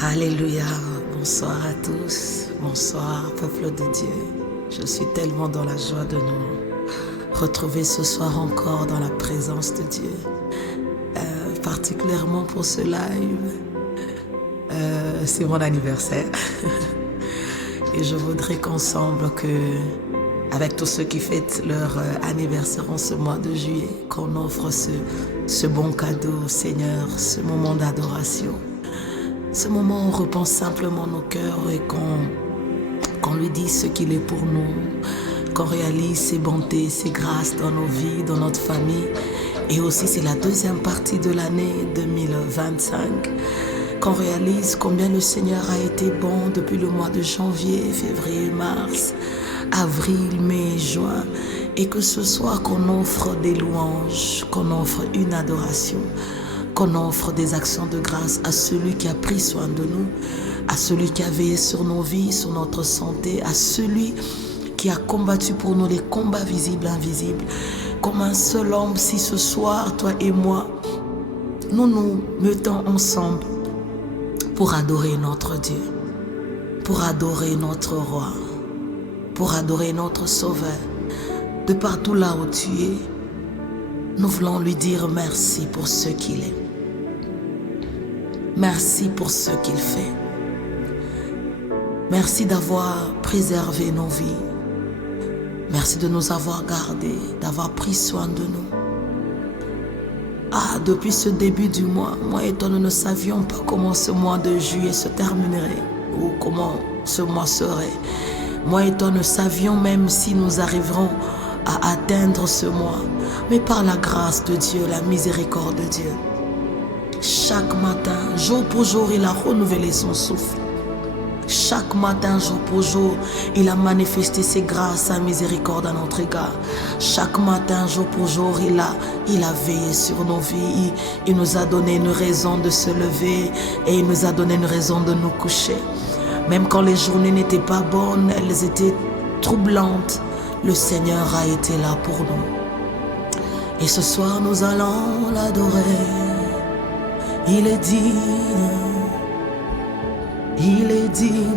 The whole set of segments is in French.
Alléluia, bonsoir à tous, bonsoir peuple de Dieu. Je suis tellement dans la joie de nous retrouver ce soir encore dans la présence de Dieu. Particulièrement pour ce live, c'est mon anniversaire. Et je voudrais qu'ensemble, avec tous ceux qui fêtent leur anniversaire en ce mois de juillet, qu'on offre ce bon cadeau au Seigneur, ce moment d'adoration. Ce moment où on repense simplement nos cœurs et qu'on lui dit ce qu'il est pour nous, qu'on réalise ses bontés, ses grâces dans nos vies, dans notre famille. Et aussi, c'est la deuxième partie de l'année 2025, qu'on réalise combien le Seigneur a été bon depuis le mois de janvier, février, mars, avril, mai, juin. Et que ce soit qu'on offre des louanges, qu'on offre une adoration, qu'on offre des actions de grâce à celui qui a pris soin de nous, à celui qui a veillé sur nos vies, sur notre santé, à celui qui a combattu pour nous les combats visibles et invisibles. Comme un seul homme, si ce soir, toi et moi, nous nous mettons ensemble pour adorer notre Dieu, pour adorer notre Roi, pour adorer notre Sauveur. De partout là où tu es, nous voulons lui dire merci pour ce qu'il est. Merci pour ce qu'il fait. Merci d'avoir préservé nos vies. Merci de nous avoir gardés, d'avoir pris soin de nous. Depuis ce début du mois, moi et toi, nous ne savions pas comment ce mois de juillet se terminerait ou comment ce mois serait. Moi et toi, ne savions même si nous arriverons à atteindre ce mois. Mais par la grâce de Dieu, la miséricorde de Dieu, chaque matin, jour pour jour, il a renouvelé son souffle. Chaque matin, jour pour jour, il a manifesté ses grâces, sa miséricorde à notre égard. Chaque matin, jour pour jour, il a veillé sur nos vies. Il nous a donné une raison de se lever et il nous a donné une raison de nous coucher. Même quand les journées n'étaient pas bonnes, elles étaient troublantes, le Seigneur a été là pour nous. Et ce soir, nous allons l'adorer. Il est digne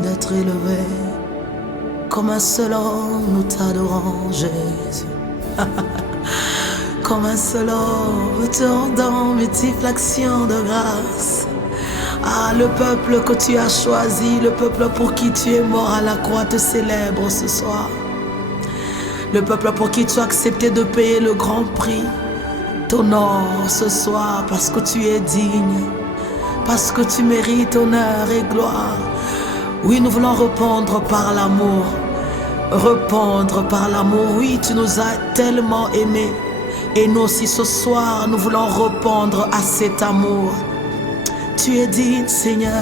d'être élevé. Comme un seul homme, nous t'adorons, Jésus. Comme un seul homme, nous te rendons multiples actions de grâce. Le peuple que tu as choisi, le peuple pour qui tu es mort à la croix te célèbre ce soir. Le peuple pour qui tu as accepté de payer le grand prix t'honore ce soir parce que tu es digne, parce que tu mérites honneur et gloire. Oui, nous voulons répondre par l'amour. Répondre par l'amour. Oui, tu nous as tellement aimés. Et nous aussi ce soir, nous voulons répondre à cet amour. Tu es digne, Seigneur.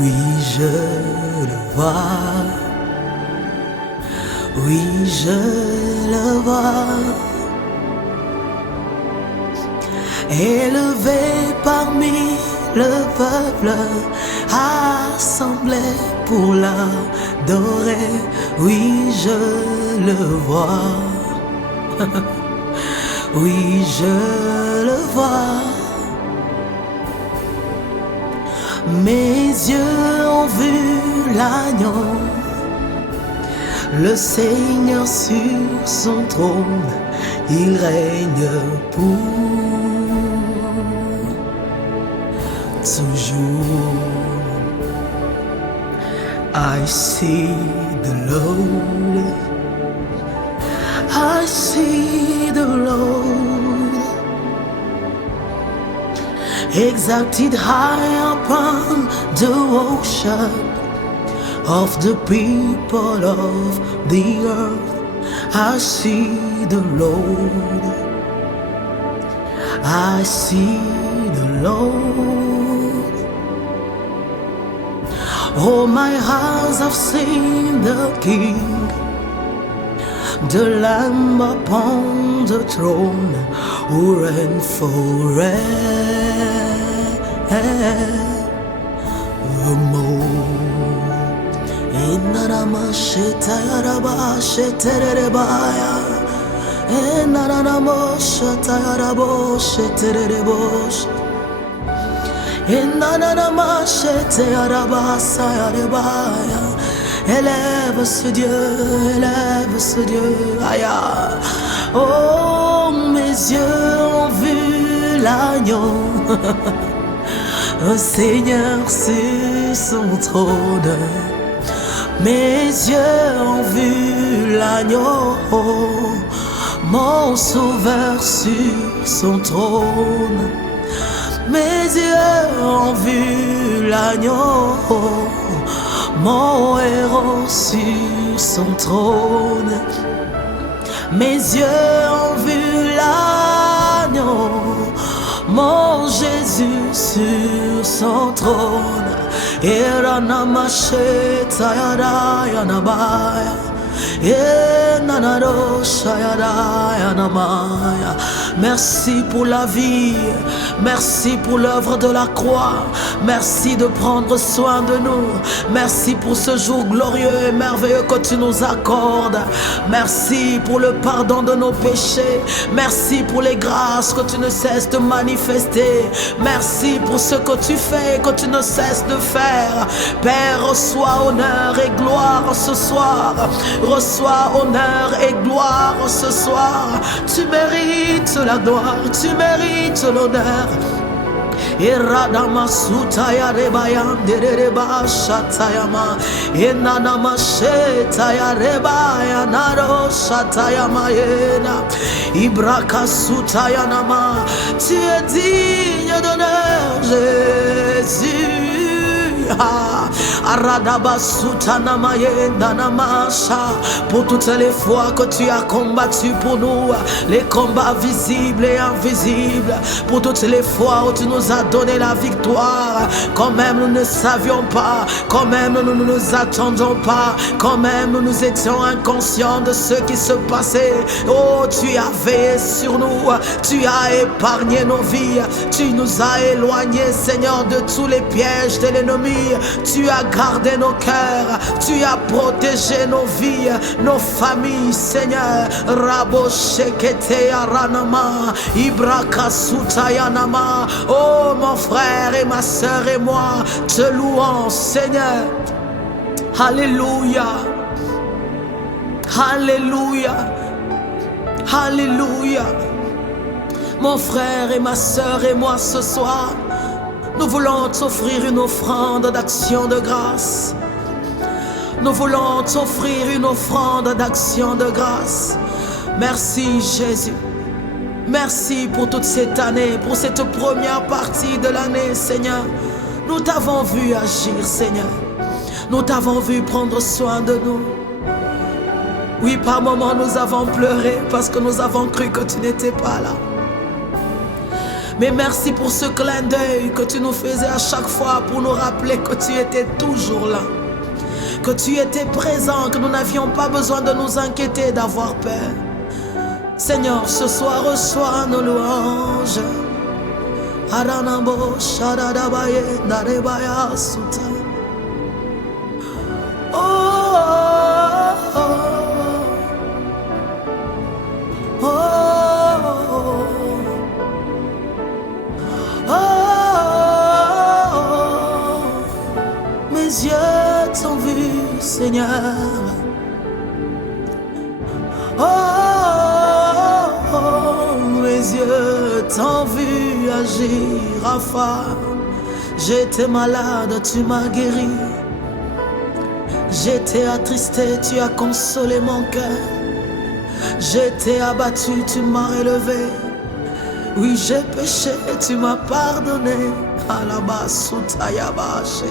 Oui, je le vois. Oui, je le vois. Élevé parmi le peuple, assemblé pour l'adorer. Oui, je le vois. Oui, je le vois. Mes yeux ont vu l'agneau, le Seigneur sur son trône, il règne pour toujours. I see the Lord, I see the Lord, exalted high upon the ocean of the people of the earth. I see the Lord, I see the Lord. Oh, my eyes have seen the King, the Lamb upon the throne, who reigns forevermore. Enanamosha tayaraboshe terereboshe. Enanamashete arabasa yarebaya. Élève ce Dieu, élève ce Dieu. Aya. Oh, mes yeux ont vu l'agneau. Un Seigneur sur son trône. Mes yeux ont vu l'agneau, mon sauveur sur son trône. Mes yeux ont vu l'agneau, mon héros sur son trône. Mes yeux ont vu l'agneau, mon Jésus sur son trône. Eranamashe tayara yanabaya. Merci pour la vie, merci pour l'œuvre de la croix, merci de prendre soin de nous, merci pour ce jour glorieux et merveilleux que tu nous accordes, merci pour le pardon de nos péchés, merci pour les grâces que tu ne cesses de manifester, merci pour ce que tu fais et que tu ne cesses de faire. Père, reçois honneur et gloire ce soir. Reçois honneur et gloire ce soir. Tu mérites la gloire, tu mérites l'honneur. Iradama sutaya rebayam dereba shatayama. Enanama shetaya rebaya naro shatayama yena. Ibraka sutaya nama. Tu es digne d'honneur, Jésus. Pour toutes les fois que tu as combattu pour nous, les combats visibles et invisibles, pour toutes les fois où tu nous as donné la victoire, quand même nous ne savions pas, quand même nous ne nous attendions pas, quand même nous étions inconscients de ce qui se passait. Oh, tu as veillé sur nous, tu as épargné nos vies, tu nous as éloignés, Seigneur, de tous les pièges de l'ennemi. Tu as gardé nos cœurs, tu as protégé nos vies, nos familles, Seigneur. Rabo shekete aranama, ibraka sutayanama. Oh, mon frère et ma sœur et moi, te louons, Seigneur. Alléluia. Alléluia. Alléluia. Mon frère et ma sœur et moi ce soir, nous voulons t'offrir une offrande d'action de grâce. Nous voulons t'offrir une offrande d'action de grâce. Merci Jésus. Merci pour toute cette année, pour cette première partie de l'année, Seigneur. Nous t'avons vu agir, Seigneur. Nous t'avons vu prendre soin de nous. Oui, par moments nous avons pleuré parce que nous avons cru que tu n'étais pas là. Mais merci pour ce clin d'œil que tu nous faisais à chaque fois pour nous rappeler que tu étais toujours là. Que tu étais présent, que nous n'avions pas besoin de nous inquiéter, d'avoir peur. Seigneur, ce soir, reçois nos louanges. Aranambo, Shadadabaye, Narebaya, Suta. Oh, oh, oh, oh. Mes yeux t'ont vu, Seigneur. Oh, oh, oh, mes yeux t'ont vu agir, Rapha. J'étais malade, tu m'as guéri. J'étais attristé, tu as consolé mon cœur. J'étais abattu, tu m'as relevé. Oui, j'ai péché, tu m'as pardonné. Alabasutayabache.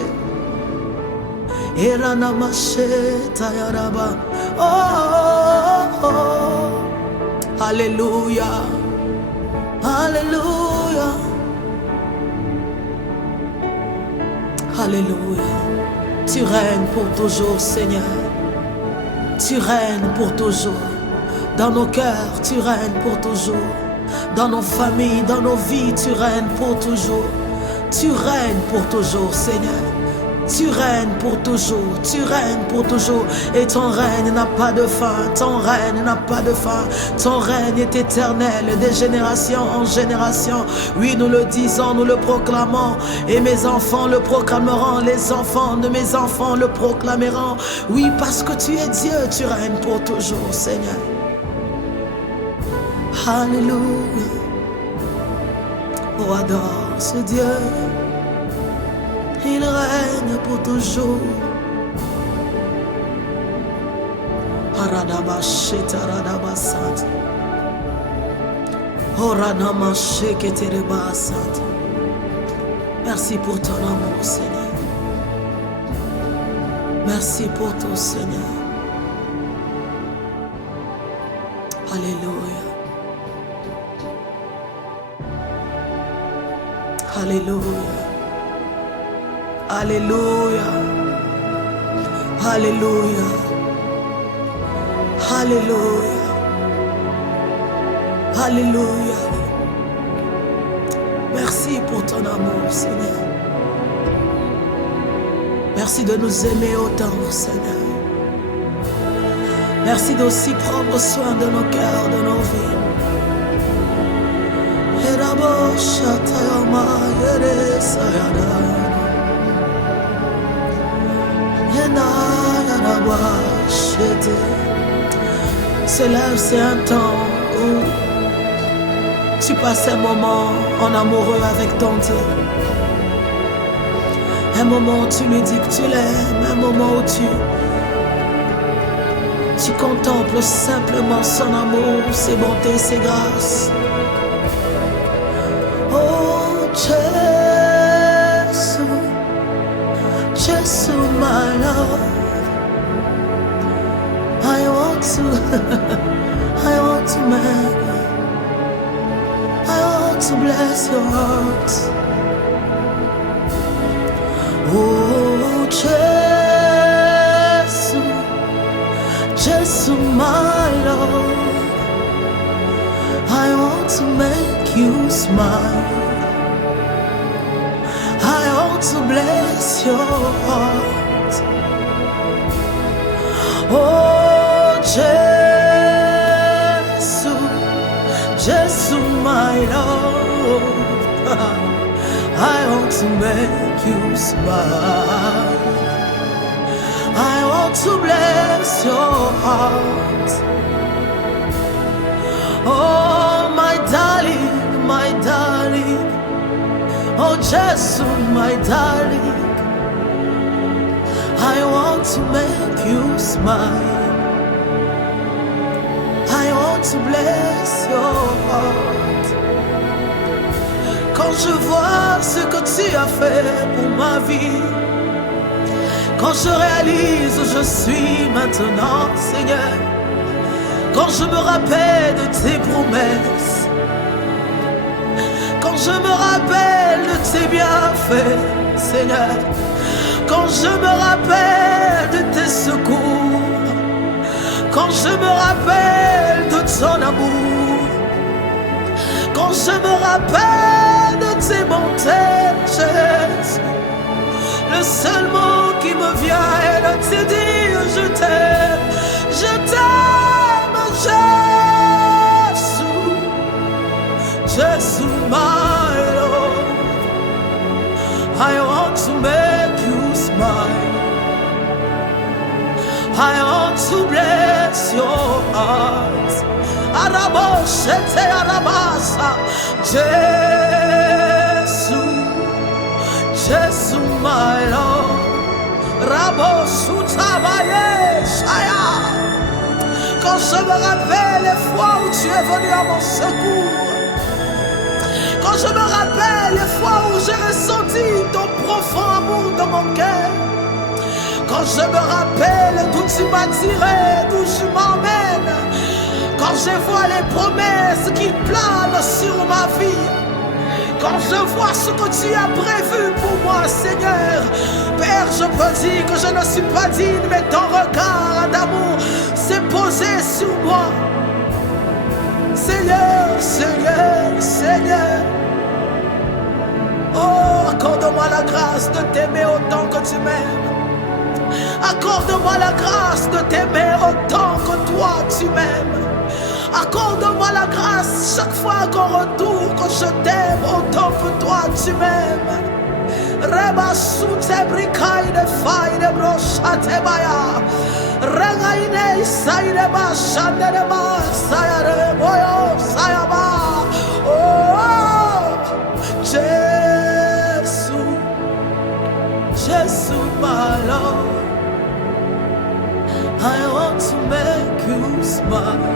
Eranamashe tayaraba. Oh, oh, oh. Alléluia. Alléluia. Alléluia. Tu règnes pour toujours, Seigneur. Tu règnes pour toujours. Dans nos cœurs, tu règnes pour toujours. Dans nos familles, dans nos vies, tu règnes pour toujours. Tu règnes pour toujours, Seigneur. Tu règnes pour toujours, tu règnes pour toujours. Et ton règne n'a pas de fin, ton règne n'a pas de fin. Ton règne est éternel de génération en génération. Oui, nous le disons, nous le proclamons. Et mes enfants le proclameront, les enfants de mes enfants le proclameront. Oui, parce que tu es Dieu, tu règnes pour toujours, Seigneur. Alléluia. Oh, adore ce Dieu. Il règne pour toujours. Merci pour ton amour, Seigneur. Merci pour ton Seigneur. Alléluia. Alléluia. Alléluia. Alléluia. Alléluia. Alléluia. Merci pour ton amour, Seigneur. Merci de nous aimer autant, Seigneur. Merci d'aussi prendre soin de nos cœurs, de nos vies. C'est un temps où tu passes un moment en amoureux avec ton Dieu. Un moment où tu lui dis que tu l'aimes. Un moment où tu contemples simplement son amour, ses bontés, ses grâces. Oh Jésus, Jésus, my love. I want to bless your heart. Oh Jesus, Jesus, my Lord. I want to make you smile. I want to bless your heart. Oh Jesus, Jesus, my Lord. I want to make you smile. I want to bless your heart. Oh, my darling, my darling. Oh, Jesus, my darling. I want to make you smile. I want to bless your heart. Quand je vois ce que tu as fait pour ma vie, quand je réalise où je suis maintenant, Seigneur, quand je me rappelle de tes promesses, quand je me rappelle de tes bienfaits, Seigneur, quand je me rappelle de tes secours, quand je me rappelle de ton amour, quand je me rappelle de tes bontés, Jésus, le seul mot qui me vient est de te dire je t'aime, Jésus, Jésus, my Lord. I want to make you smile. I want to bless your heart. Araboshete arabasa, Jesus, Jesus, my Lord. Rabosutabaye shaya. Quand je me rappelle les fois où tu es venu à mon secours, quand je me rappelle les fois où j'ai ressenti ton profond amour dans mon cœur, quand je me rappelle d'où tu m'as tiré, d'où tu m'emmènes, quand je vois les promesses qui planent sur ma vie, quand je vois ce que tu as prévu pour moi, Seigneur, Père, je peux dire que je ne suis pas digne, mais ton regard d'amour s'est posé sur moi. Seigneur, Seigneur, Seigneur. Oh, Accorde-moi la grâce de t'aimer autant que tu m'aimes. Accorde-moi la grâce de t'aimer autant que toi tu m'aimes. Accorde-moi la grâce chaque fois qu'on retourne, que je t'aime autant que toi tu m'aimes. Reba sute brikai de fai de brochate baya. Rengaine saire ba shandere ba sayare boyo sayaba. Oh, Jesus, Jesus, my Lord. I want to make you smile.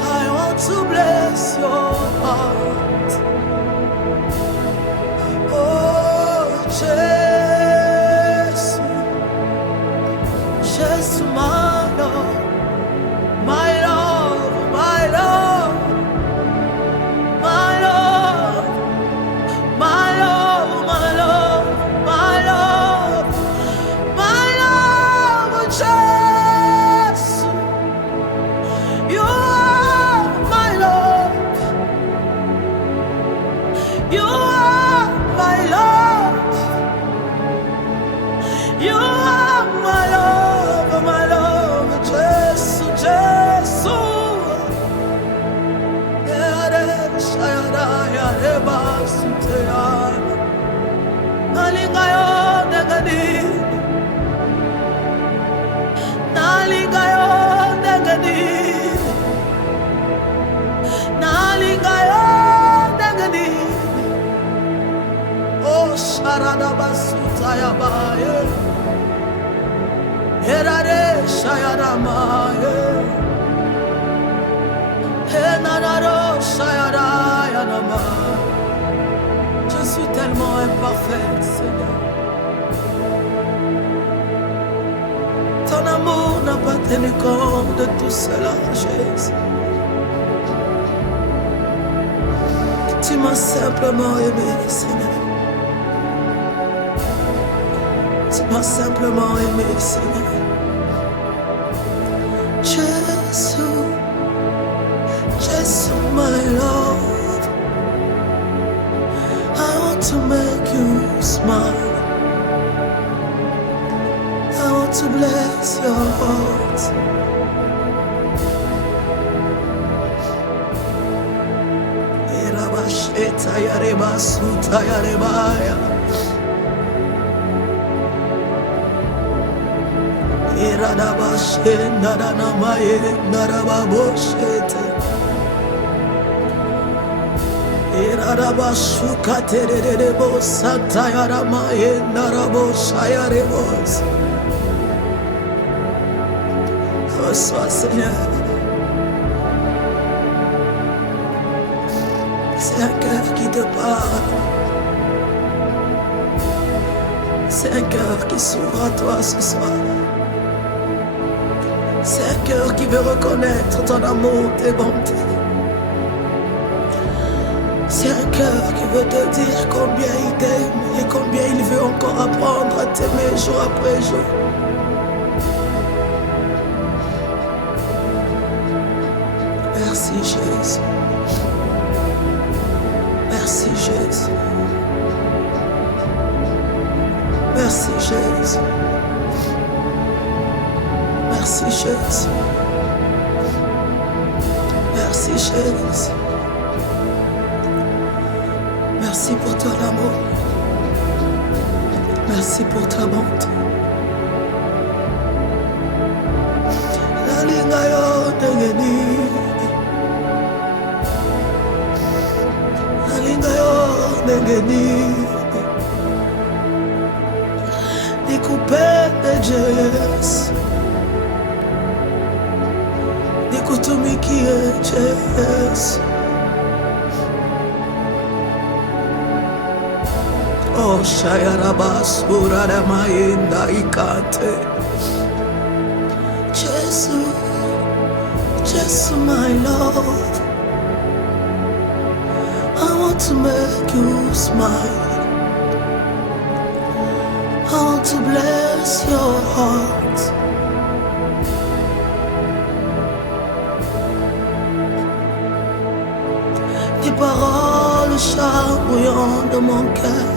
I want to bless your heart. Oh, Jesus, Jesus, my Lord, my love, my love, my love, my love, my love, my love, my love, Jesus, you are my love, you are my love, you are my love, Jesus, Jesus. Oh, Sharada Basutaya Baye, Herade Shayadamaye, Henanaro Shayadayanama. Je suis tellement imparfait, Seigneur. Ton amour n'a pas tenu compte de tout cela, Jésus. Tu m'as simplement aimé, Seigneur. Tu m'as simplement aimé, Seigneur. Jésus, Jésus, my love. I want to make you smile. I want to bless your heart. Irabasheta yareba suta yarebaya. Iradabashe naranamaye narababoshete. Iradabashuka tererebo sata yaramaye naraboshayarebos. Reçois, Seigneur. C'est un cœur qui te parle. C'est un cœur qui s'ouvre à toi ce soir. C'est un cœur qui veut reconnaître ton amour, tes bontés. C'est un cœur qui veut te dire combien il t'aime et combien il veut encore apprendre à t'aimer jour après jour. Merci Jésus. Merci Jésus. Merci Jésus. Merci Jésus. Merci Jésus. Merci pour ton amour. Merci pour ta bonté. Nalingayo dengeni. Nalingayo dengeni. Découpé de Jésus. Découtumiki Jésus. Oh, Shayarabasura Ramayenda Ikate. Jesus, Jesus, my Lord. I want to make you smile. I want to bless your heart. Tes paroles charbouillant de mon cœur.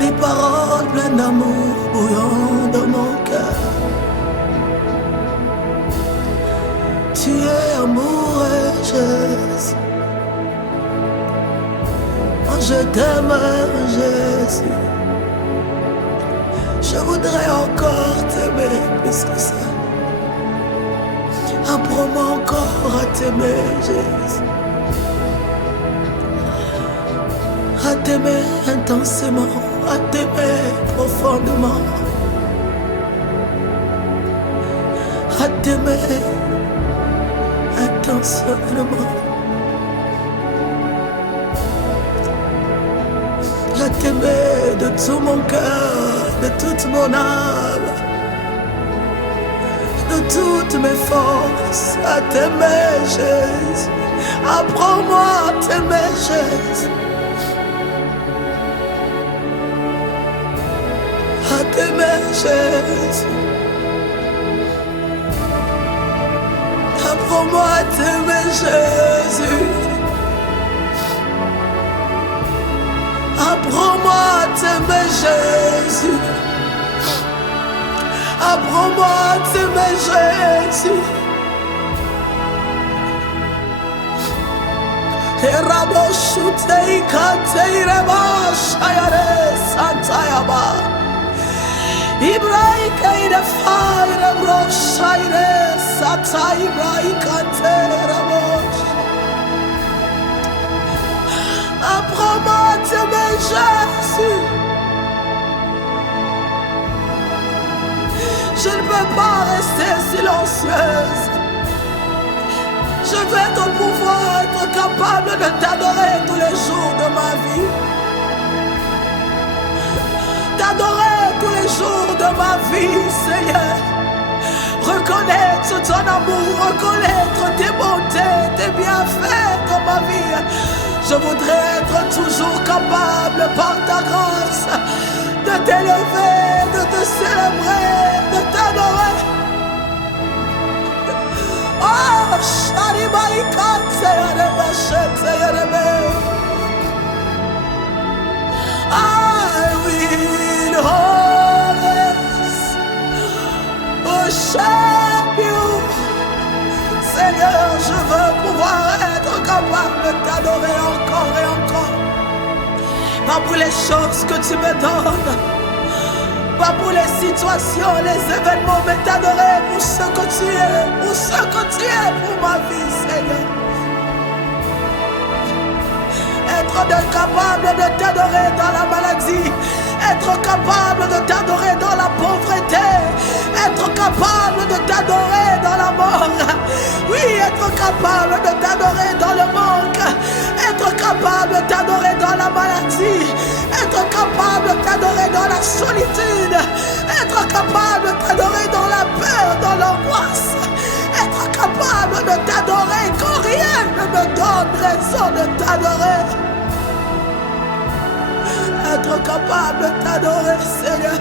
Des paroles pleines d'amour bouillant de mon cœur. Tu es amoureux, Jésus. Je t'aime, Jésus. Je voudrais encore t'aimer plus que ça. Apprends-moi encore à t'aimer, Jésus. À t'aimer intensément, à t'aimer profondément. À t'aimer intentionnellement. À t'aimer de tout mon cœur, de toute mon âme, de toutes mes forces, à t'aimer, Jésus. Apprends-moi à t'aimer, Jésus. À t'aimer, Jésus. Apprends-moi à t'aimer, Jésus. Apprends-moi à t'aimer, Jésus. Apprends-moi à t'aimer, Jésus. Apprends-moi à t'aimer, Jésus. Je ne peux pas rester silencieuse. Je vais ton pouvoir être capable de t'adorer tous les jours de ma vie. T'adorer tous les jours de ma vie, Seigneur. Reconnaître ton amour, reconnaître tes bontés, tes bienfaits dans ma vie. Je voudrais être toujours capable par ta grâce de t'élever, de te célébrer, de t'adorer. Oh, I will always worship you. Seigneur, je veux pouvoir être capable de t'adorer encore et encore. Pas pour les choses que tu me donnes, pas pour les situations, les événements, mais t'adorer pour ce que tu es, pour ce que tu es pour ma vie, Seigneur. Être capable de t'adorer dans la maladie, être capable de t'adorer dans la pauvreté, être capable de t'adorer dans la mort. Oui, être capable de t'adorer dans le manque, être capable de t'adorer dans la maladie, être capable de t'adorer dans la solitude, être capable de t'adorer dans la peur, dans l'angoisse, être capable de t'adorer quand rien ne me donne raison de t'adorer. Être capable de t'adorer, Seigneur.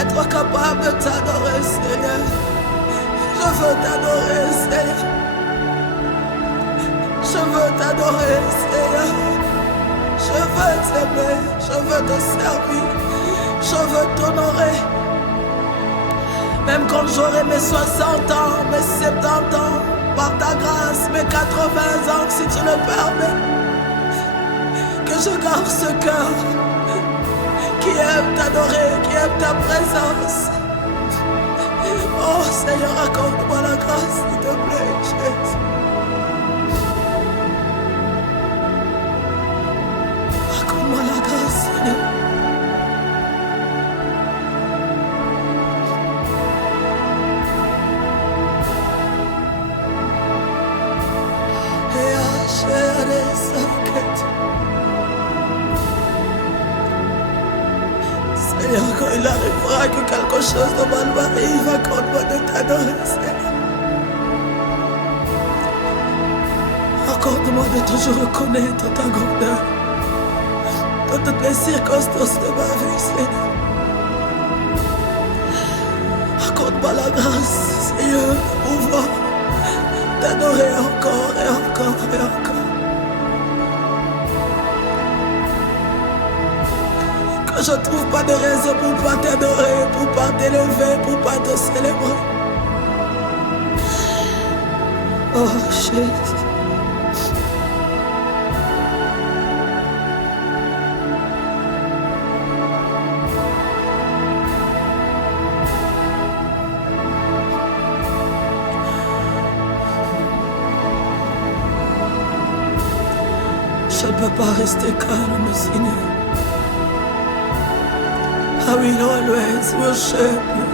Être capable de t'adorer, Seigneur. Je veux t'adorer, Seigneur. Je veux t'adorer, Seigneur. Je veux t'aimer, je veux te servir, je veux t'honorer. Même quand j'aurai mes 60 ans, mes 70 ans, par ta grâce, mes 80 ans, si tu le permets, que je garde ce cœur qui aime t'adorer, qui aime ta présence. Oh Seigneur, accorde-moi la grâce, s'il te plaît, Jésus. Accorde-moi la grâce, Seigneur. Seigneur, quand il arrivera que quelque chose de mal m'arrive, accorde-moi de t'adorer, Seigneur. Accorde-moi de toujours reconnaître ta grandeur. de toutes les circonstances de ma vie, Seigneur. Accorde-moi la grâce, Seigneur, de pouvoir t'adorer encore et encore et encore. Quand je ne trouve pas de raison pour ne pas t'adorer, pour ne pas t'élever, pour ne pas te célébrer. Oh, Jésus. Je ne peux pas rester calme, Seigneur. I will always worship you.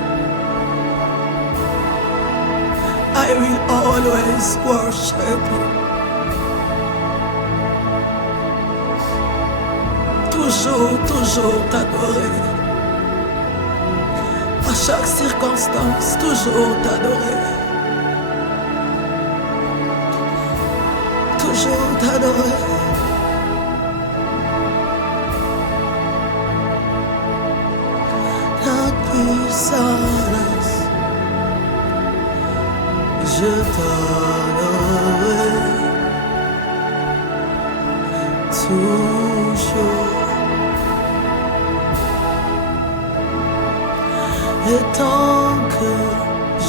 I will always worship you. Toujours, toujours t'adorer. À chaque circonstance, toujours t'adorer. Toujours t'adorer. Puissance, je t'adorerai toujours. Et tant que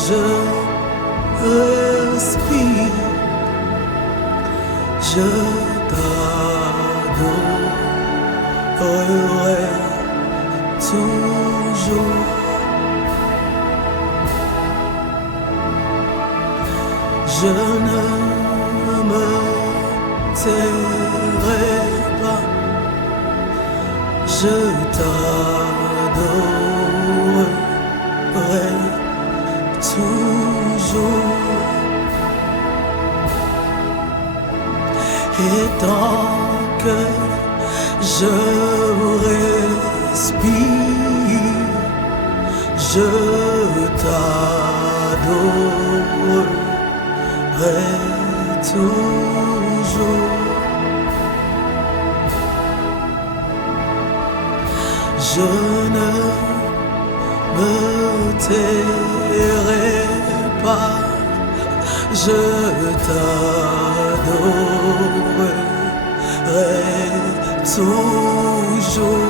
je respire, je t'adorerai toujours. Je ne me tairai pas, je t'adorerai toujours. Et tant que je respire, je t'adorerai toujours. Je ne me tairai pas, je t'adorerai toujours.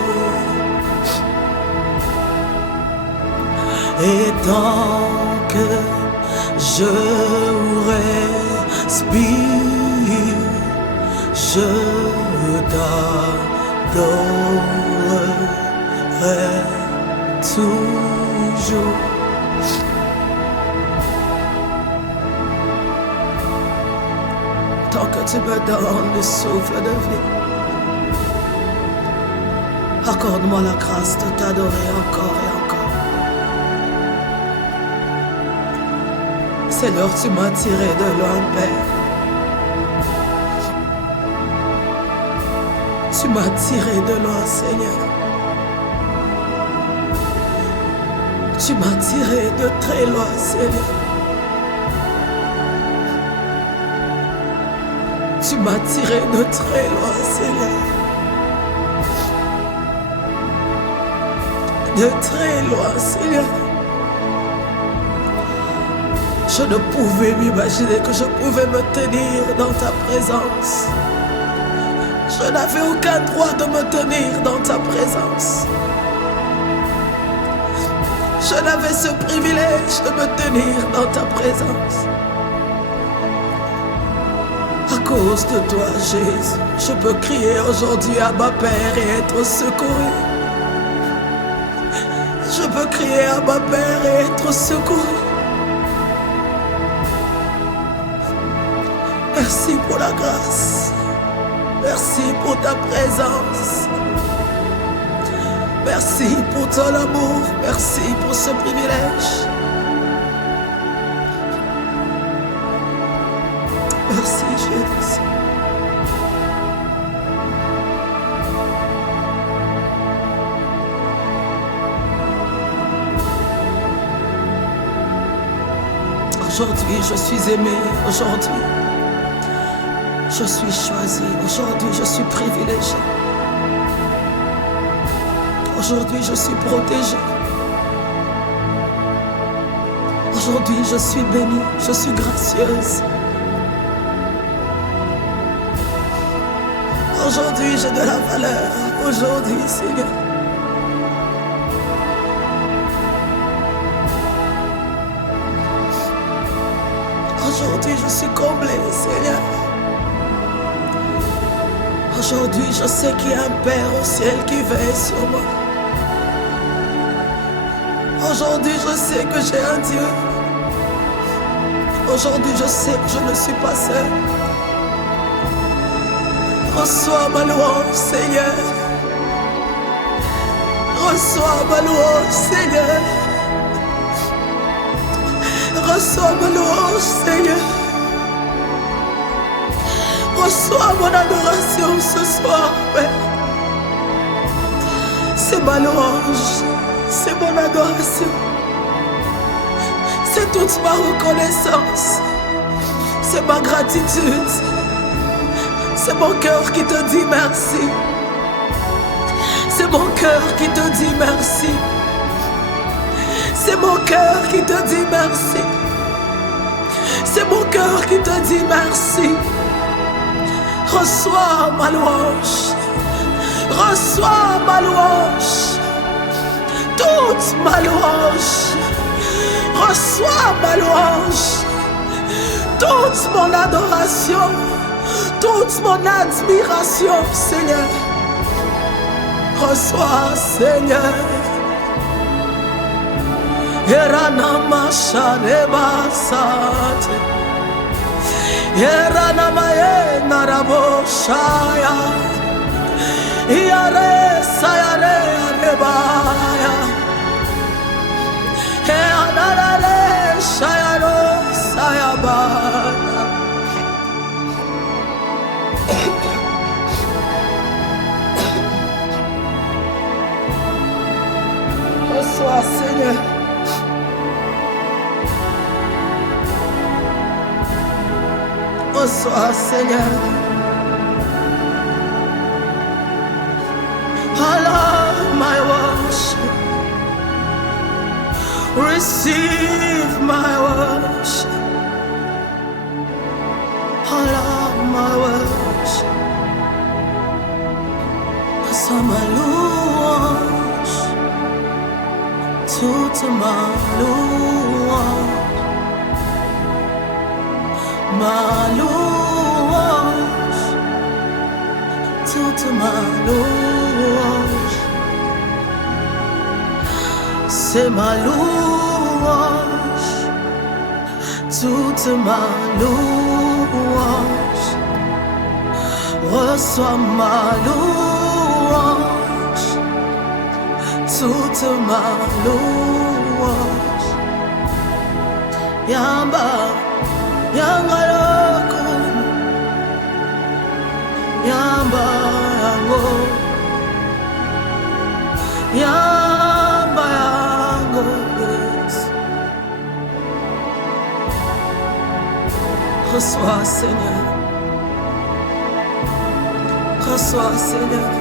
Et tant que je respire, je t'adorerai toujours. Tant que tu me donnes le souffle de vie, accorde-moi la grâce de t'adorer encore et encore. Seigneur, tu m'as tiré de loin, Père. Tu m'as tiré de loin, Seigneur. Tu m'as tiré de très loin, Seigneur. Tu m'as tiré de très loin, Seigneur. De très loin, Seigneur. Je ne pouvais m'imaginer que je pouvais me tenir dans ta présence. Je n'avais aucun droit de me tenir dans ta présence. Je n'avais ce privilège de me tenir dans ta présence. À cause de toi, Jésus, je peux crier aujourd'hui à ma Père et être secouru. Je peux crier à ma Père et être secouru. Merci pour la grâce. Merci pour ta présence. Merci pour ton amour. Merci pour ce privilège. Merci Jésus. Aujourd'hui, je suis aimé. Aujourd'hui, je suis choisi. Aujourd'hui, je suis privilégié. Aujourd'hui, je suis protégée. Aujourd'hui, je suis bénie, je suis gracieuse. Aujourd'hui, j'ai de la valeur. Aujourd'hui, Seigneur. Aujourd'hui, je suis comblée, Seigneur. Aujourd'hui, je sais qu'il y a un Père au ciel qui veille sur moi. Aujourd'hui, je sais que j'ai un Dieu. Aujourd'hui, je sais que je ne suis pas seule. Reçois ma louange, Seigneur. Reçois ma louange, Seigneur. Reçois ma louange, Seigneur. Reçois mon adoration ce soir, Père. C'est ma louange, c'est mon adoration. C'est toute ma reconnaissance. C'est ma gratitude. C'est mon cœur qui te dit merci. C'est mon cœur qui te dit merci. C'est mon cœur qui te dit merci. C'est mon cœur qui te dit merci. Reçois ma louange. Reçois ma louange. Toute ma louange. Reçois ma louange. Toute mon adoration. Toute mon admiration, Seigneur. Reçois, Seigneur. Eranama shaneba sate. Eranamaye narabo shaya. Iare sayare arebaya. Eanarare shayano sayabana. Reçois, Seigneur. Reçois, Seigneur. Allah, my worship. Receive my worship. Allah, my worship. Reçois ma louange. Toute ma louange. Ma louange, toute ma louange, c'est ma louange, toute ma louange, reçois ma louange, toute ma louange, Yamba. Yangaloko, Yamba yango, Yamba yango, yes. Reçois, Seigneur. Reçois, Seigneur.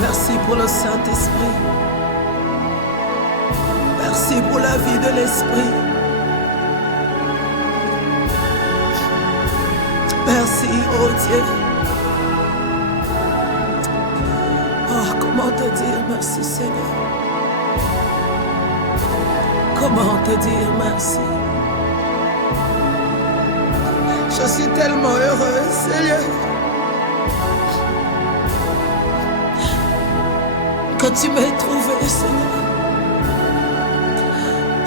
Merci pour le Saint-Esprit. Merci pour la vie de l'Esprit. Merci, oh Dieu. Oh, comment te dire merci, Seigneur. Comment te dire merci. Je suis tellement heureuse, Seigneur, que tu m'aies trouvé, Seigneur.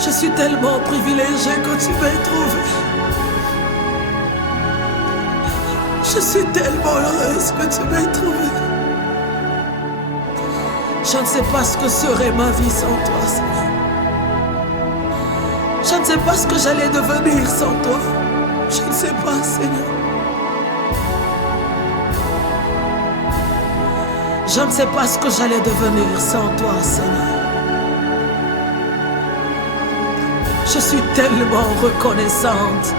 Je suis tellement privilégiée que tu m'aies trouvé. Je suis tellement heureuse que tu m'aies trouvé. Je ne sais pas ce que serait ma vie sans toi, Seigneur. Je ne sais pas ce que j'allais devenir sans toi. Je ne sais pas, Seigneur. Je ne sais pas ce que j'allais devenir sans toi, Seigneur. Je suis tellement reconnaissante.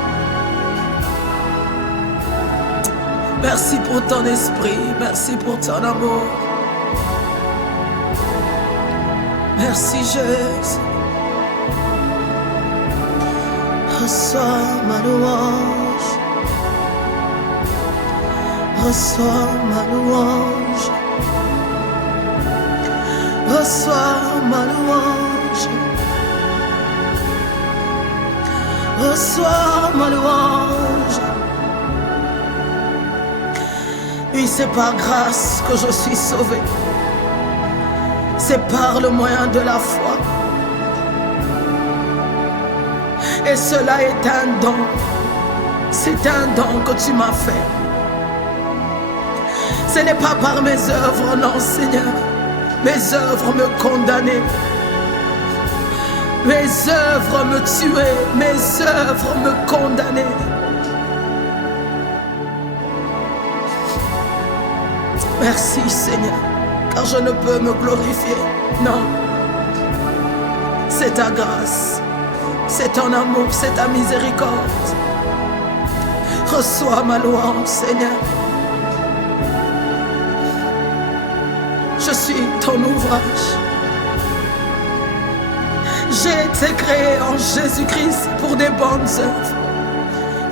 Merci pour ton esprit, merci pour ton amour. Merci Jésus. Reçois ma louange. Reçois ma louange. Reçois ma louange. Reçois ma louange. Oui, c'est par grâce que je suis sauvé. C'est par le moyen de la foi. Et cela est un don. C'est un don que tu m'as fait. Ce n'est pas par mes œuvres, non Seigneur. Mes œuvres me condamnaient. Mes œuvres me tuaient. Mes œuvres me condamnaient. Merci Seigneur, car je ne peux me glorifier. Non. C'est ta grâce. C'est ton amour, c'est ta miséricorde. Reçois ma louange, Seigneur. Je suis ton ouvrage. J'ai été créé en Jésus-Christ pour des bonnes œuvres.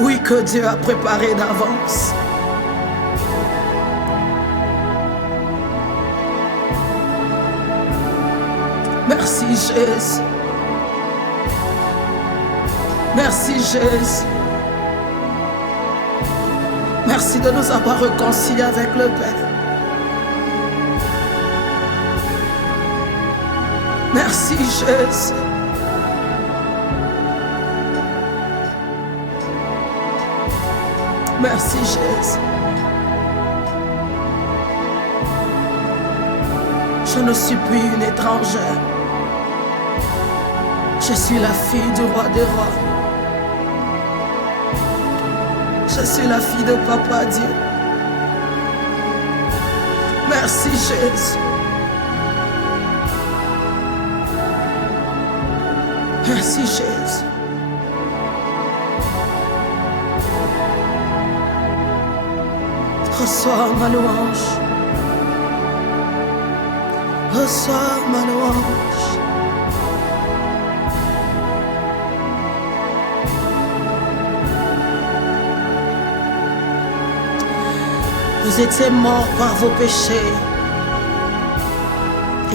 Oui, que Dieu a préparé d'avance. Merci Jésus. Merci Jésus. Merci de nous avoir réconciliés avec le Père. Merci Jésus. Merci Jésus. Je ne suis plus une étrangère. Je suis la fille du roi des rois. Je suis la fille de Papa Dieu. Merci Jésus. Merci Jésus. Reçois ma louange. Reçois ma louange. Vous étiez morts par vos péchés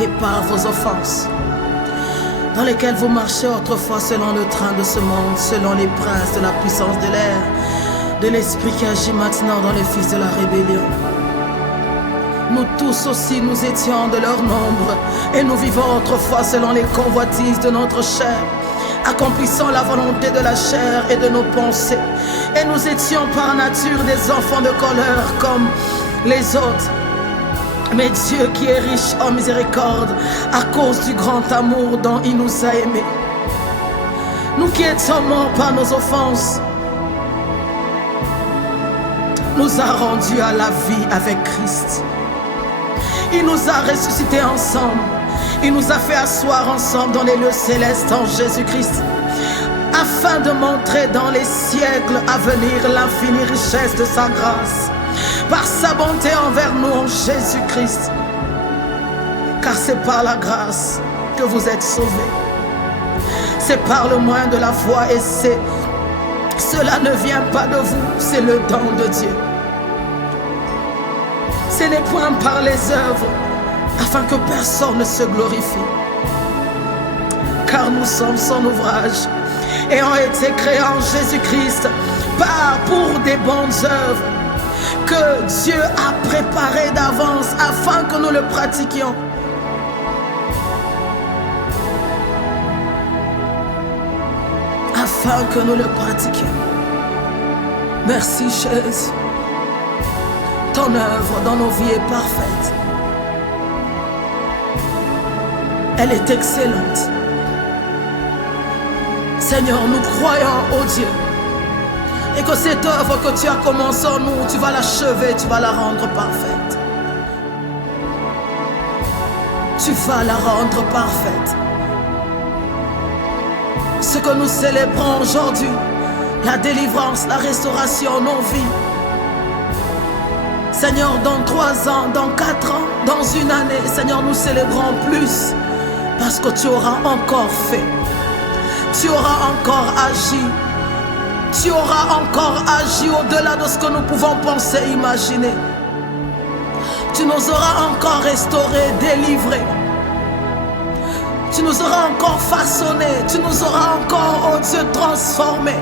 et par vos offenses, dans lesquels vous marchiez autrefois selon le train de ce monde, selon les princes de la puissance de l'air, de l'esprit qui agit maintenant dans les fils de la rébellion. Nous tous aussi, nous étions de leur nombre, et nous vivons autrefois selon les convoitises de notre chair, accomplissant la volonté de la chair et de nos pensées. Et nous étions par nature des enfants de colère comme les autres. Mais Dieu qui est riche en miséricorde, à cause du grand amour dont il nous a aimés, nous qui étions morts par nos offenses, nous a rendus à la vie avec Christ. Il nous a ressuscités ensemble. Il nous a fait asseoir ensemble dans les lieux célestes en Jésus-Christ, afin de montrer dans les siècles à venir l'infinie richesse de sa grâce, par sa bonté envers nous en Jésus-Christ. Car c'est par la grâce que vous êtes sauvés. C'est par le moyen de la foi, et cela ne vient pas de vous, c'est le don de Dieu. Ce n'est point par les œuvres, afin que personne ne se glorifie. Car nous sommes son ouvrage, ayant été créés en Jésus-Christ, pour des bonnes œuvres, que Dieu a préparées d'avance, afin que nous le pratiquions. Afin que nous le pratiquions. Merci Jésus. Ton œuvre dans nos vies est parfaite. Elle est excellente. Seigneur, nous croyons au Dieu. Et que cette œuvre que tu as commencée en nous, tu vas l'achever, tu vas la rendre parfaite. Tu vas la rendre parfaite. Ce que nous célébrons aujourd'hui, la délivrance, la restauration, nos vies, Seigneur, dans 3 ans, dans 4 ans, dans une année, Seigneur, nous célébrons plus parce que tu auras encore fait. Tu auras encore agi. Tu auras encore agi au-delà de ce que nous pouvons penser, imaginer. Tu nous auras encore restaurés, délivrés. Tu nous auras encore façonnés. Tu nous auras encore, oh Dieu, transformés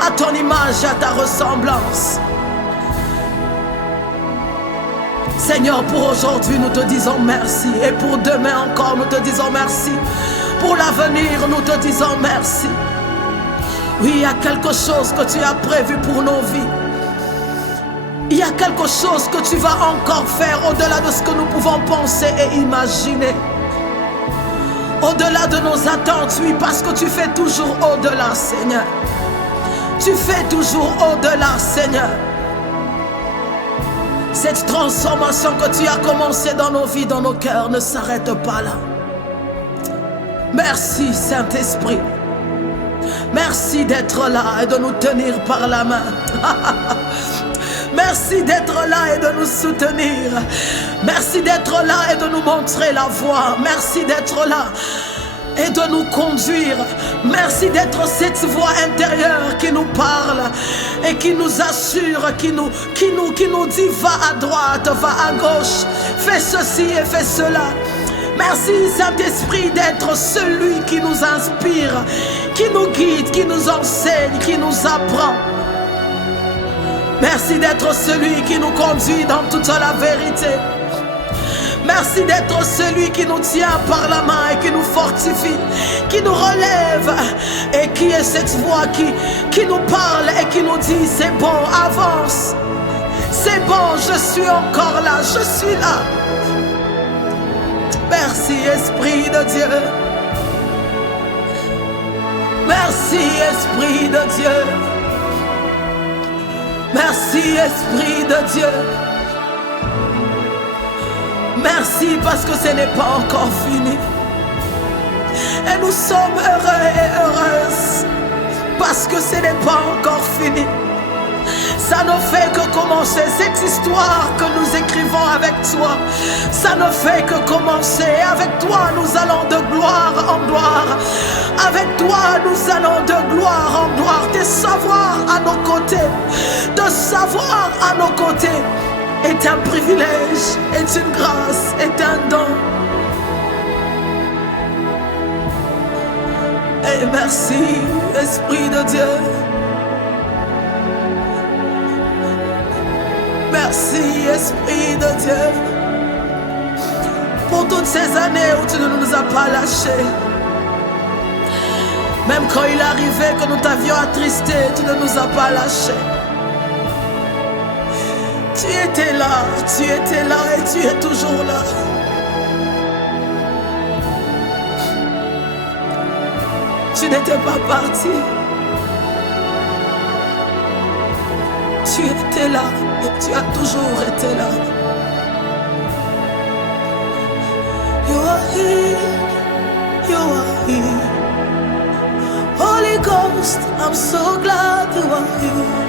à ton image et à ta ressemblance. Seigneur, pour aujourd'hui, nous te disons merci. Et pour demain encore, nous te disons merci. Pour l'avenir, nous te disons merci. Oui, il y a quelque chose que tu as prévu pour nos vies. Il y a quelque chose que tu vas encore faire au-delà de ce que nous pouvons penser et imaginer. Au-delà de nos attentes, oui, parce que tu fais toujours au-delà, Seigneur. Tu fais toujours au-delà, Seigneur. Cette transformation que tu as commencée dans nos vies, dans nos cœurs, ne s'arrête pas là. Merci, Saint-Esprit. Merci d'être là et de nous tenir par la main. Merci d'être là et de nous soutenir. Merci d'être là et de nous montrer la voie. Merci d'être là et de nous conduire. Merci d'être cette voix intérieure qui nous parle et qui nous assure, qui nous dit va à droite, va à gauche, fais ceci et fais cela. Merci Saint-Esprit d'être celui qui nous inspire, qui nous guide, qui nous enseigne, qui nous apprend. Merci d'être celui qui nous conduit dans toute la vérité. Merci d'être celui qui nous tient par la main et qui nous fortifie, qui nous relève et qui est cette voix qui nous parle et qui nous dit c'est bon, avance. C'est bon, je suis encore là, je suis là. Merci Esprit de Dieu. Merci Esprit de Dieu. Merci Esprit de Dieu. Merci parce que ce n'est pas encore fini. Et nous sommes heureux et heureuses parce que ce n'est pas encore fini. Ça ne fait que commencer cette histoire que nous écrivons avec toi. Ça ne fait que commencer. Avec toi, nous allons de gloire en gloire. Avec toi, nous allons de gloire en gloire. De savoir à nos côtés. De savoir à nos côtés est un privilège, est une grâce, est un don. Et merci, Esprit de Dieu. Merci, Esprit de Dieu, pour toutes ces années où tu ne nous as pas lâchés. Même quand il arrivait que nous t'avions attristé, tu ne nous as pas lâchés. Tu étais là et tu es toujours là. Tu n'étais pas parti. Tu étais là et tu as toujours été là. You are here, you are here. Holy Ghost, I'm so glad you are here.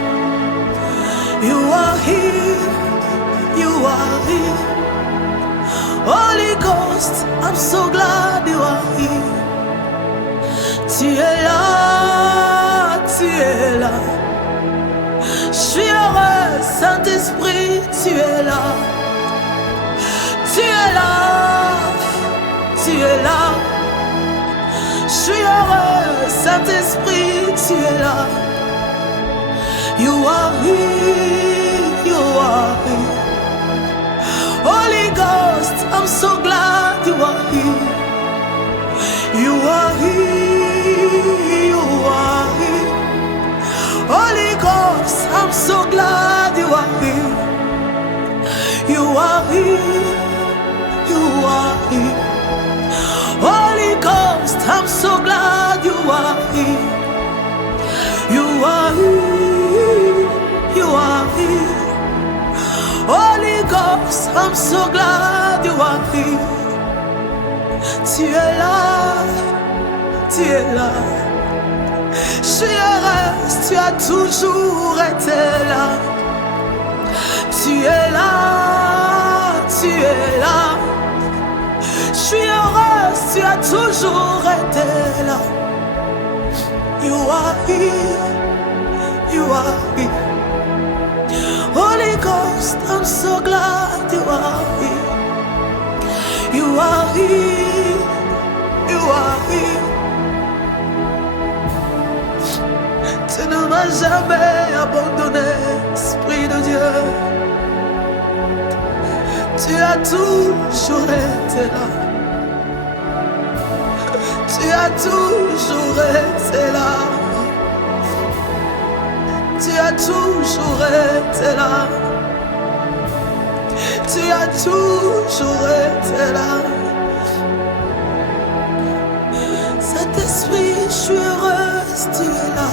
You are here, you are here. Holy Ghost, I'm so glad you are here. Tu es là, tu es là. Je suis heureux, Saint-Esprit, tu es là. Tu es là, tu es là. Je suis heureux, Saint-Esprit, tu es là. You are here, you are here. Holy Ghost, I'm so glad you are here. You are here, you are here. Holy Ghost, I'm so glad you are here. You are here, you are here. Holy Ghost, I'm so glad you are here. You are here, you are here. Holy Ghost, I'm so glad you are here. Tu es là, tu es là. Je suis heureuse, tu as toujours été là. Tu es là, tu es là. Je suis heureuse, tu as toujours été là. You are here, you are here. Holy Ghost, I'm so glad you are here. You are here, you are here. Tu ne m'as jamais abandonné, Esprit de Dieu. Tu as toujours été là. Tu as toujours été là. Tu as toujours été là. Tu as toujours été là. Saint-Esprit, je suis heureuse, tu es là.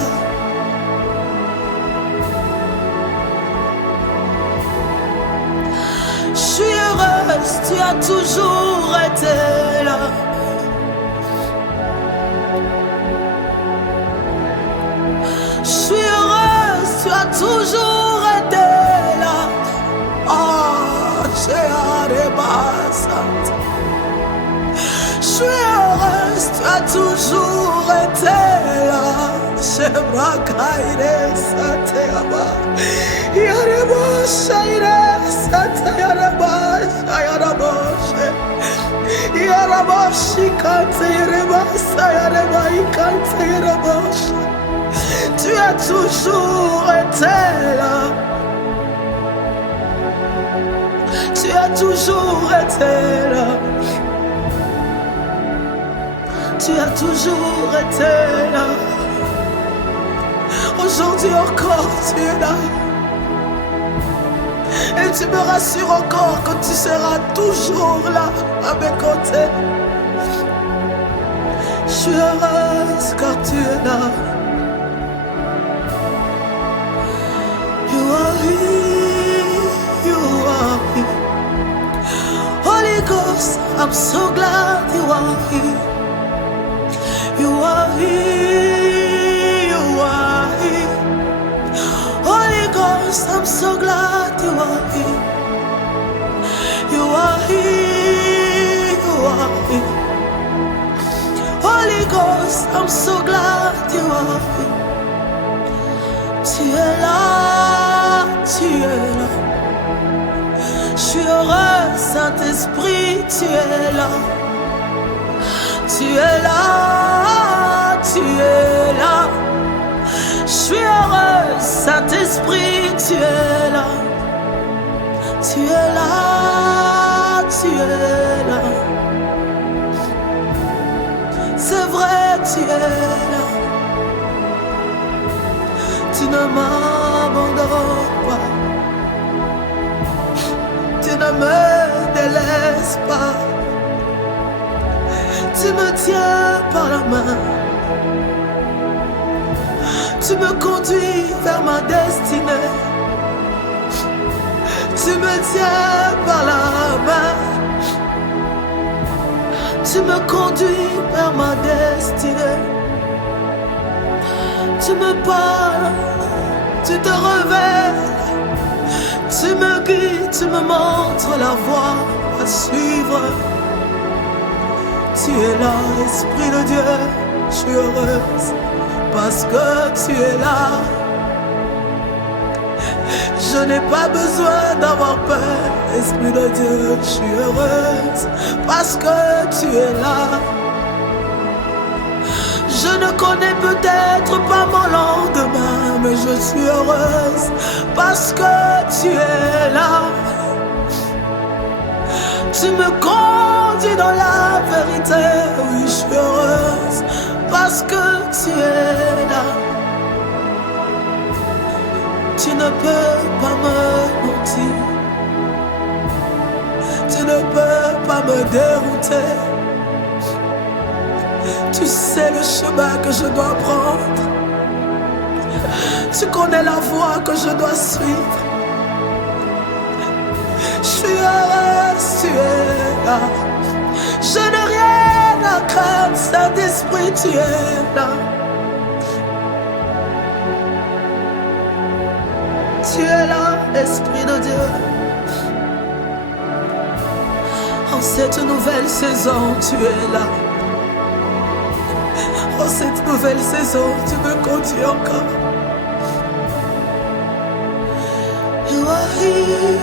Je suis heureuse, tu as toujours été là. Je suis heureuse, tu as toujours été là. Oh, je suis heureuse, tu as toujours été là. Tu as toujours été là. Tu as toujours été là. Tu as toujours été là. Aujourd'hui encore, tu es là. Et tu me rassures encore que tu seras toujours là à mes côtés. Je suis heureuse car tu es là. You are here, you are here. Holy Ghost, I'm so glad you are here. You are here, you are here. Holy Ghost, I'm so glad you are here. You are here, you are here. Holy Ghost, I'm so glad you are here. Tu es là, tu es là. Je suis heureuse, Saint-Esprit, tu es là. Tu es là, tu es là. Je suis heureuse, Saint-Esprit, tu es là. Tu es là, tu es là. C'est vrai, tu es là. Tu ne m'abandonnes pas. Tu ne me délaisses pas. Tu me tiens par la main. Tu me conduis vers ma destinée. Tu me tiens par la main. Tu me conduis vers ma destinée. Tu me parles, tu te révèles. Tu me guides, tu me montres la voie à suivre. Tu es là, Esprit de Dieu, je suis heureuse parce que tu es là. Je n'ai pas besoin d'avoir peur, Esprit de Dieu, je suis heureuse parce que tu es là. Je ne connais peut-être pas mon lendemain, mais je suis heureuse parce que tu es là. Tu me conduis dans la vérité, oui, je suis heureuse parce que tu es là. Tu ne peux pas me mentir. Tu ne peux pas me dérouter. Tu sais le chemin que je dois prendre. Tu connais la voie que je dois suivre. Je suis heureuse, tu es là. Je n'ai rien à craindre, Saint-Esprit, tu es là. Tu es là, Esprit de Dieu. En cette nouvelle saison, tu es là. En cette nouvelle saison, tu me conduis encore. You are here,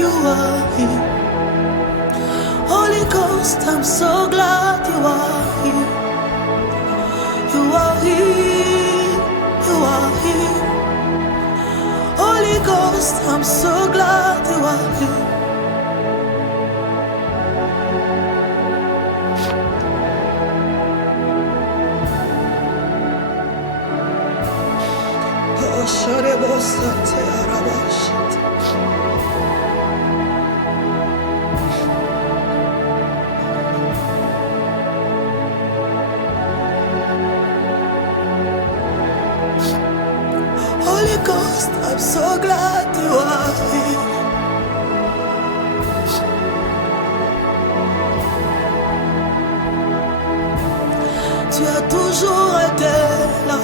you are here. Holy Ghost, I'm so glad you are here. You are here, you are here. Holy Ghost, I'm so glad you are here. Oh, Sharebosate Arabashit. Holy Ghost, I'm so glad you are here. Tu as toujours été là.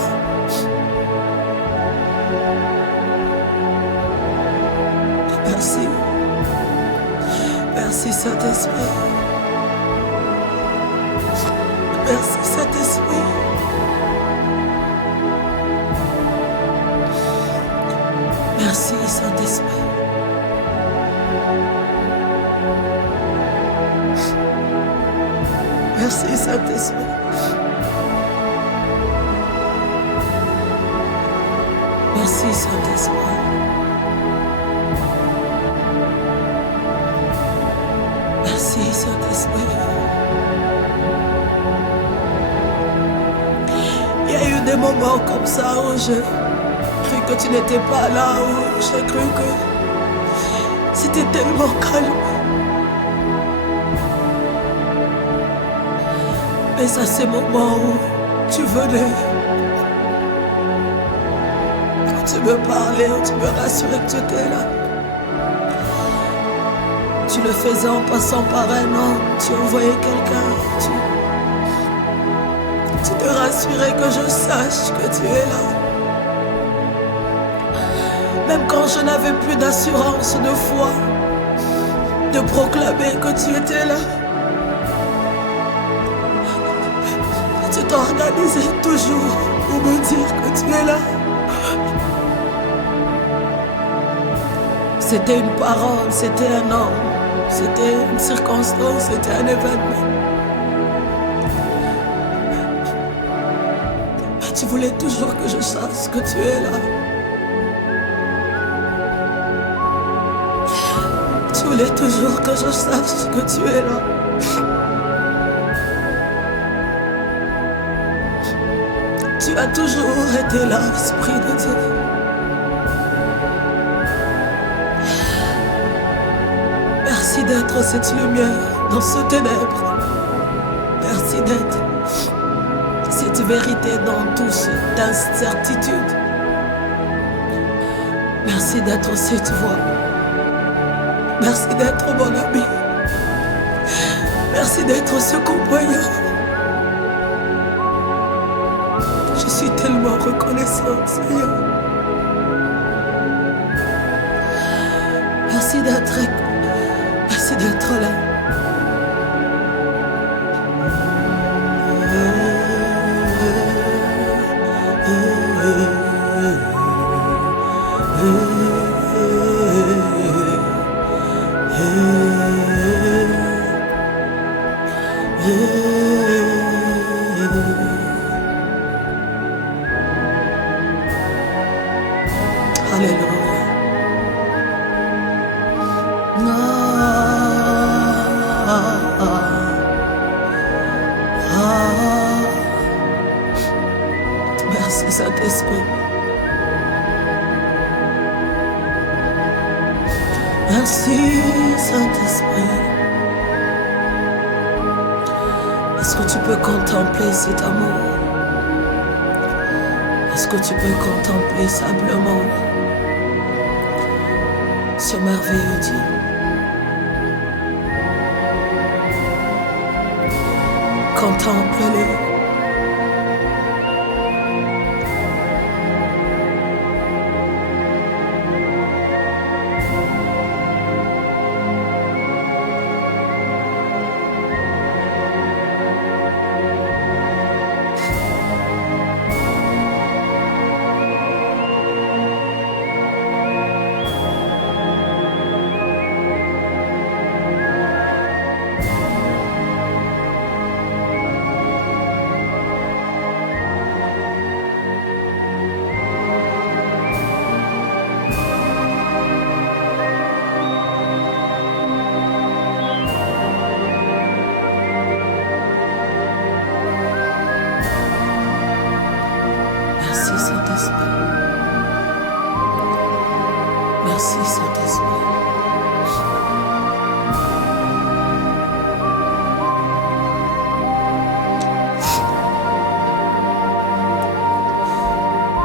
Merci. Merci Saint-Esprit. Merci Saint-Esprit. Merci Saint-Esprit. Merci Saint-Esprit. Merci Saint-Esprit. Merci Saint-Esprit. Il y a eu des moments comme ça où j'ai cru que tu n'étais pas là, où j'ai cru que c'était tellement calme. Mais à ces moments où tu venais, où tu me parlais, où tu me rassurais que tu étais là. Tu le faisais en passant par un homme, tu envoyais quelqu'un, tu te rassurais que je sache que tu es là. Même quand je n'avais plus d'assurance, de foi, de proclamer que tu étais là. Tu t'organisais toujours pour me dire que tu es là. C'était une parole, c'était un homme, c'était une circonstance, c'était un événement. Mais tu voulais toujours que je sache que tu es là. Tu voulais toujours que je sache que tu es là. Tu as toujours été là, Esprit de Dieu. Merci d'être cette lumière dans ce ténèbre. Merci d'être cette vérité dans toute cette incertitude. Merci d'être cette voix. Merci d'être mon ami. Merci d'être ce compagnon. Je suis tellement reconnaissante, Seigneur. Merci d'être là. Alléluia. Merci Saint-Esprit. Merci Saint-Esprit. Est-ce que tu peux contempler cet amour? Est-ce que tu peux contempler simplement ce merveilleux Dieu? Contemple-le. Merci Saint-Esprit.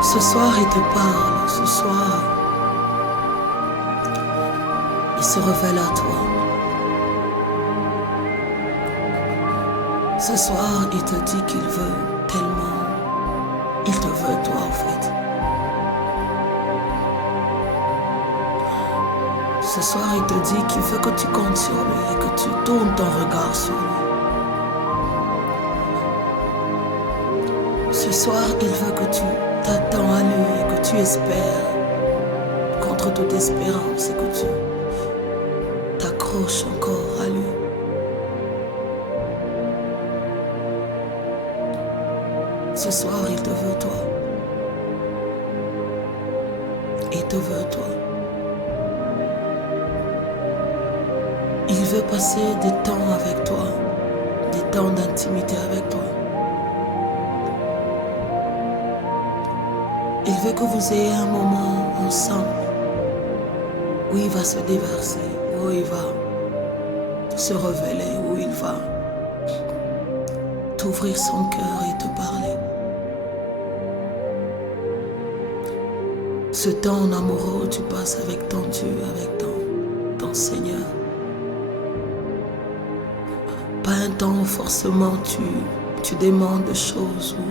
Ce soir, il te parle. Ce soir, il se révèle à toi. Ce soir, il te dit qu'il veut tellement. Il te veut toi, en fait. Ce soir, il te dit qu'il veut que tu comptes sur lui et que tu tournes ton regard sur lui. Ce soir, il veut que tu t'attends à lui et que tu espères contre toute espérance et que tu t'accroches encore à lui. Ce soir, il te veut toi. Il te veut toi. Il veut passer des temps avec toi, des temps d'intimité avec toi. Il veut que vous ayez un moment ensemble où il va se déverser, où il va se révéler, où il va t'ouvrir son cœur et te parler. Ce temps en amoureux où tu passes avec ton Dieu, avec ton Seigneur. Pas un temps où forcément tu demandes des choses, où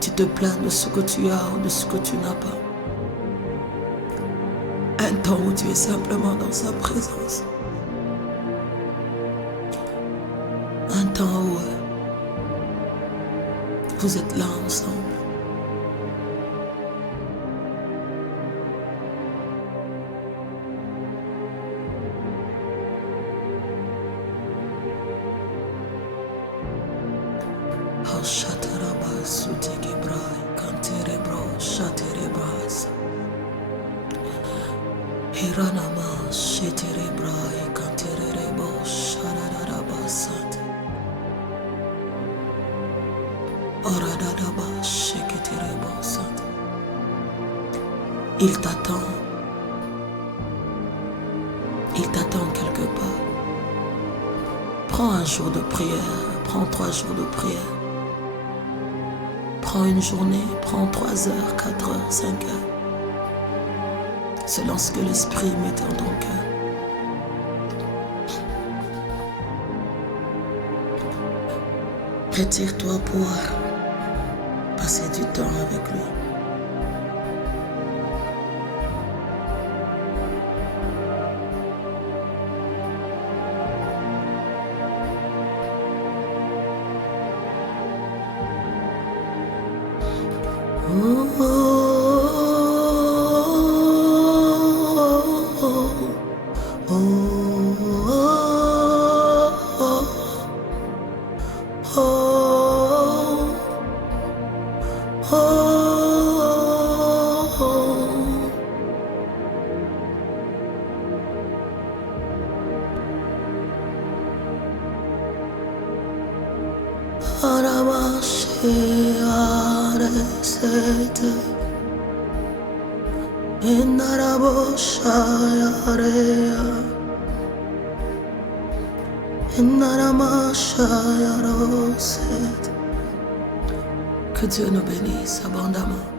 tu te plains de ce que tu as ou de ce que tu n'as pas. Un temps où tu es simplement dans sa présence. Un temps où vous êtes là ensemble. Oh, shataraba sutekebrai, kanterebro, shaterebras. Hiranama, sheterebrai, kanterebo, shararabasat. Oradadaba, sheketerebosat. Il t'attend. Il t'attend quelque part. Prends un jour de prière, prends 3 jours de prière. Prends une journée, prends 3 heures, 4 heures, 5 heures. Selon ce que l'Esprit met dans ton cœur. Retire-toi pour passer du temps avec lui. Que Dieu nous bénisse abondamment.